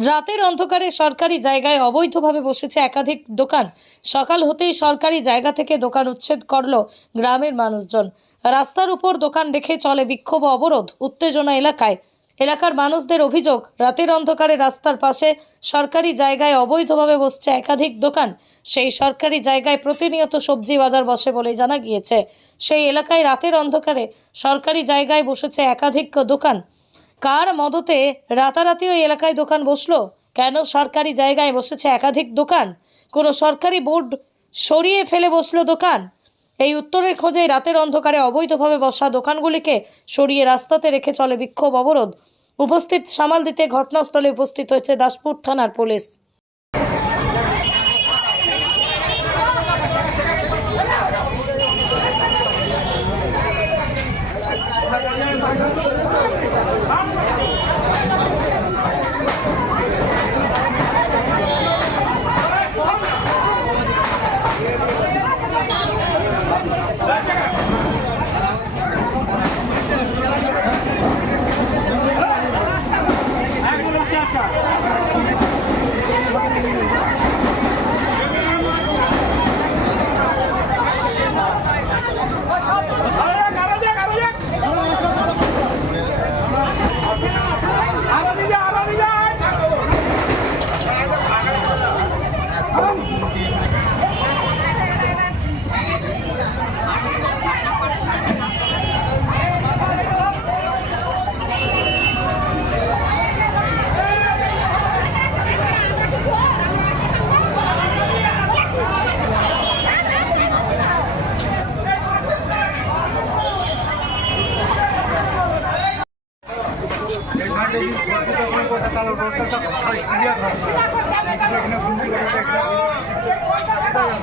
রাতের অন্ধকারে সরকারি জায়গায় অবৈধভাবে বসেছে একাধিক দোকান। সকাল হতেই সরকারি জায়গা থেকে দোকান উচ্ছেদ করল গ্রামের মানুষজন। রাস্তার উপর দোকান রেখে চলে বিক্ষোভ অবরোধ উত্তেজনা এলাকায়। এলাকার মানুষদের অভিযোগ, রাতের অন্ধকারে রাস্তার পাশে সরকারি জায়গায় অবৈধভাবে বসছে একাধিক দোকান। সেই সরকারি জায়গায় প্রতিনিয়ত সবজি বাজার বসে বলে জানা গিয়েছে। সেই এলাকায় রাতের অন্ধকারে সরকারি জায়গায় বসেছে একাধিক দোকান। কার মদতে রাতারাতি ওই এলাকায় দোকান বসল? কেন সরকারি জায়গায় বসেছে একাধিক দোকান? কোনো সরকারি বোর্ড সরিয়ে ফেলে বসল দোকান? এই উত্তরের খোঁজে রাতের অন্ধকারে অবৈধভাবে বসা দোকানগুলিকে সরিয়ে রাস্তাতে রেখে চলে বিক্ষোভ অবরোধ। উপস্থিত সামাল দিতে ঘটনাস্থলে উপস্থিত হয়েছে দাসপুর থানার পুলিশ।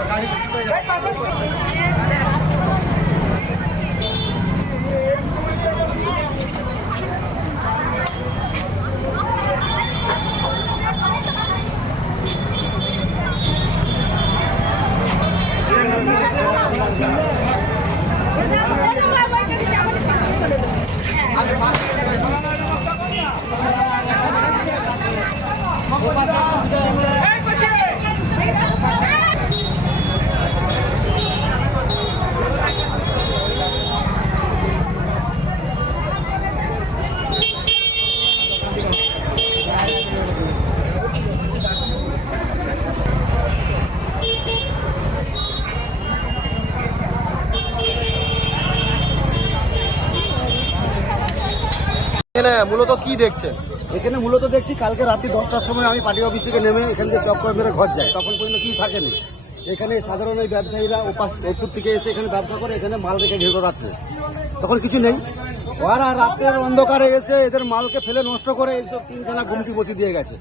গাড়ি এখানে মূলত কি দেখছেন? এখানে মূলত দেখছি কালকে রাত্রি দশটার সময় আমি পার্টি অফিস থেকে নেমে এখান থেকে চক্কর মেরে ঘর যাই। তখন পর্যন্ত কি থাকেনি। এখানে সাধারণ ওই ব্যবসায়ীরা ওপাশ ওপর থেকে এসে এখানে ব্যবসা করে এখানে মাল রেখে ঘেরো রাত্রে। তখন কিছু নেই। ওরা রাত্রের অন্ধকারে এসে এদের মালকে ফেলে নষ্ট করে এইসব তিনখানা গুমটি বসিয়ে দিয়ে গেছে।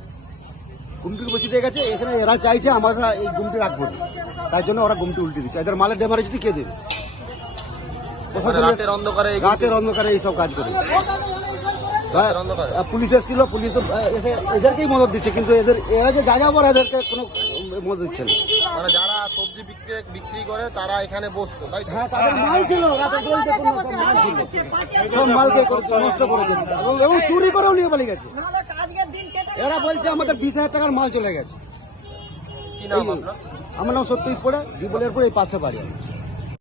গুমটি বসিয়ে দিয়ে গেছে এখানে এরা চাইছে আমরা এই গুমটি রাখব। তাই জন্য ওরা গুমটি উল্টে দিচ্ছে। এদের মালের ডেমারেজটি কে দেবে মানে রাতের অন্ধকারে রাতের অন্ধকারে এইসব কাজ করে। পুলিশ এসেছিল পুলিশ এসে এদেরকেই মদত দিচ্ছে কিন্তু এদের এরা যে যা যা বলে এদেরকে কোনো মদত দিচ্ছে না। মানে যারা সবজি বিক্রি বিক্রি করে তারা এখানে বসতো তাই হ্যাঁ তাদের মাল ছিল কোনো মাল ছিল। সব মালকে নষ্ট এবং- এবং চুরি করেও নিয়ে পালিয়ে গেছে। এরা বলছে আমাদের বিশ হাজার টাকার মাল চলে গেছে। কি নাম আপনার? আমার নাম সত্যি পড়ে ডিবলের পরে এই পাশে বাড়ি।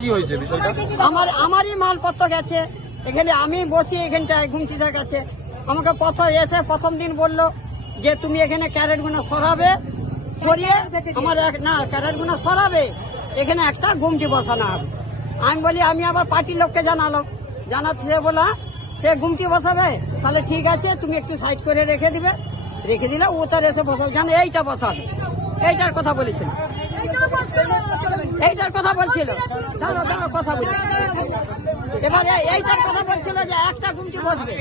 কি হয়েছে বিষয়টা? আমার আমারই মালপত্র গেছে। এখানে আমি বসি এখানটায় ঘুমচিটার কাছে। আমাকে প্রথম এসে প্রথম দিন বলল যে, তুমি এখানে ক্যারেটগুলো সরাবে, সরিয়ে আমার না ক্যারেটগুলো সরাবে, এখানে একটা ঘুমটি বসানো হবে আমি বলি, আমি আবার পার্টির লোককে জানালো। জানাতে সে বলা সে ঘুমটি বসাবে? তাহলে ঠিক আছে, তুমি একটু সাইড করে রেখে দিবে। রেখে দিলে ও তার এসে বসাবে। জানে এইটা বসাবে। এইটার কথা বলেছিল। এইটার কথা বলছিল। দাঁড়ো দাঁড়ো কথা বলি। এবারে এইটার কথা বলছিল যে একটা গুমটি বসবে।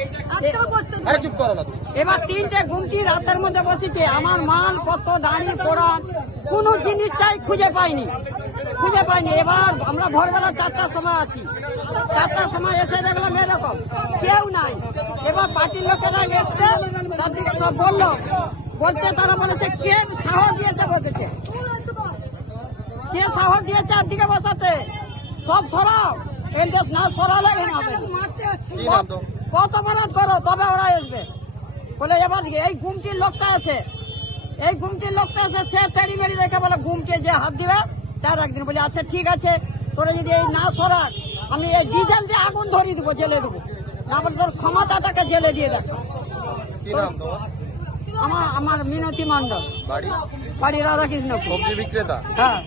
এবার তিনটে গুমটি রাতের মধ্যে বসেছে। আমার মাল কত দাঁড়ি পড়া কোনো জিনিসটাই খুঁজে পাইনি। খুঁজে পাইনি। এবার আমরা ভোরবেলা চারটার সময় আছি। চারটার সময় এসে দেখলাম এরকম। কেউ নাই। এবার পার্টির লোকেরা এসছে। তাদেরকে সব বলল। বলতে তারা বলেছে কে সাহস দিয়েছে বসেছে কে সাহস দিয়েছে আর দিকে বসাতে। সব সরাও। এদের না সরালে? কত বরাদ করো তবে ওরা আসবে। বলে এবার এই গুমটির লোকটা আছে। এই ঘুমটির লোকটা এসে সে তেড়ি মেড়ি দেখে বলে ঘুমকে যে হাত দিবে তার একদিন। বলে আচ্ছা ঠিক আছে তোরা যদি এই না সরাস আমি এই ডিজেল দিয়ে আগুন ধরিয়ে দেবো জেলে দেবো। না বলে তোর ক্ষমতাটাকে জেলে দিয়ে তোমার আমার আমার মিনতি মণ্ডল। বাড়ি রাধাকৃষ্ণপুর। সবজি বিক্রেতা? হ্যাঁ।